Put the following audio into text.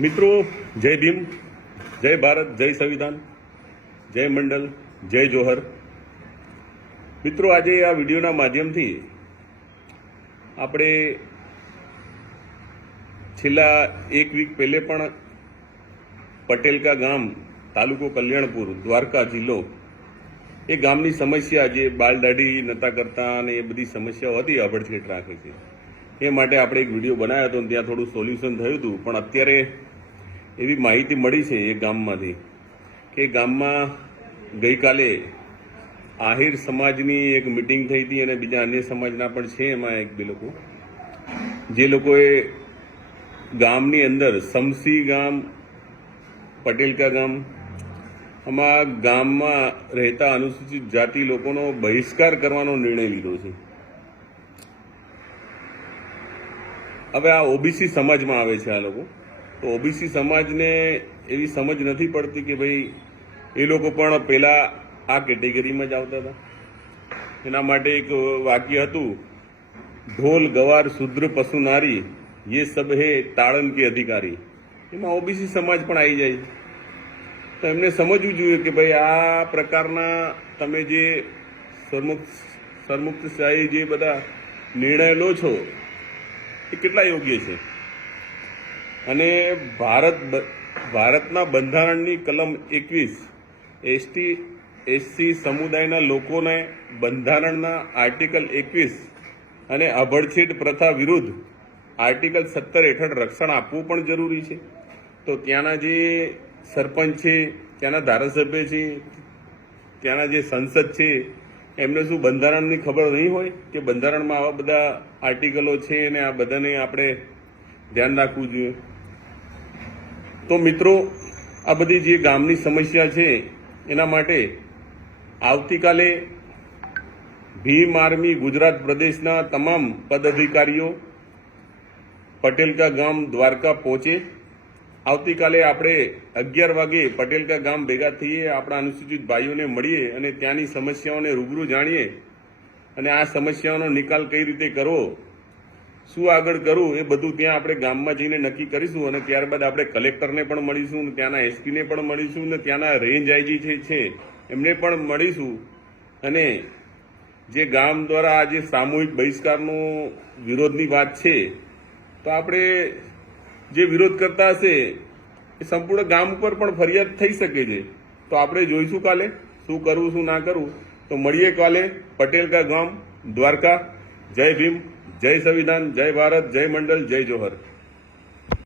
મિત્રો, જય ભીમ, જય ભારત, જય સંવિધાન, જય મંડળ, જય જોહર. મિત્રો, આજે આ વિડીયોના માધ્યમથી આપણે છેલ્લા એક વીક પહેલે પણ પટેલકા ગામ, તાલુકો કલ્યાણપુર, દ્વારકા જિલ્લો, એ ગામની સમસ્યા જે બાળ દાઢી નતા કરતા અને એ બધી સમસ્યાઓ હતી, આભડછેટ રાખે છે, એ માટે આપણે એક વિડીયો બનાવ્યો હતો. ત્યાં થોડું સોલ્યુશન થયું હતું. પણ અત્યારે એવી માહિતી મળી છે એ ગામમાંથી કે ગામમાં ગઈકાલે આહિર સમાજની એક મિટિંગ થઈ હતી અને બીજા અન્ય સમાજના પણ છે એમાં એક બે લોકો, જે લોકોએ ગામની અંદર સમસી ગામ, પટેલકા ગામ, આમાં ગામમાં રહેતા અનુસૂચિત જાતિ લોકોનો બહિષ્કાર કરવાનો નિર્ણય લીધો છે. હવે આ ઓબીસી સમાજમાં આવે છે આ લોકો. તો ઓબીસી સમાજને એવી સમજ નથી પડતી કે ભાઈ એ લોકો પણ પહેલા આ કેટેગરીમાં જ આવતા હતા. એના માટે એક વાક્ય હતું, ઢોલ ગવાર શુદ્ર પશુ નારી ये सब है તાળન કે અધિકારી. એમાં ઓબીસી સમાજ પણ આવી જાય. તો એમને સમજવું જોઈએ કે ભાઈ આ પ્રકારના તમે જે સરમુક્તશાહી જે બધા નિર્ણય લો છો એ કેટલા યોગ્ય છે. અને ભારતના બંધારણની કલમ 21 એસસી સમુદાયના લોકોને બંધારણના આર્ટિકલ 21 અને આભડછેટ પ્રથા વિરુદ્ધ આર્ટિકલ 17 હેઠળ રક્ષણ આપવું પણ જરૂરી છે. તો ત્યાંના જે સરપંચ છે, ત્યાંના ધારાસભ્ય છે, ત્યાંના જે સંસદ છે, એમને શું બંધારણની ખબર નહીં હોય કે બંધારણમાં આવા બધા આર્ટિકલો છે અને આ બધાને આપણે ધ્યાન રાખવું જોઈએ. તો મિત્રો, આ બધી જે ગામની સમસ્યા છે એના માટે આવતીકાલે ભીમ આર્મી ગુજરાત પ્રદેશના તમામ પદાધિકારીઓ પટેલકા ગામ દ્વારકા પહોંચે. આવતીકાલે આપણે 11 વાગે પટેલકા ગામ ભેગા થઈએ, આપણા અનુસૂચિત ભાઈઓને મળીએ અને ત્યાંની સમસ્યાઓને રૂબરૂ જાણીએ અને આ સમસ્યાઓનો નિકાલ કઈ રીતે કરવો, શું આગળ કરવું, એ બધું ત્યાં આપણે ગામમાં જઈને નક્કી કરીશું. અને ત્યારબાદ આપણે કલેક્ટરને પણ મળીશું, ત્યાંના એસપીને પણ મળીશું અને ત્યાંના રેન્જ આઈજી છે એમને પણ મળીશું. અને જે ગામ દ્વારા આ જે સામૂહિક બહિષ્કારનો વિરોધની વાત છે, તો આપણે જે વિરોધ કરતા હશે એ સંપૂર્ણ ગામ ઉપર પણ ફરિયાદ થઈ શકે છે. તો આપણે જોઈશું કાલે શું કરવું શું ના કરવું. તો મળીએ કાલે પટેલકા ગામ દ્વારકા. જય ભીમ, જય સંવિધાન, જય ભારત, જય મંડળ, જય જોહર.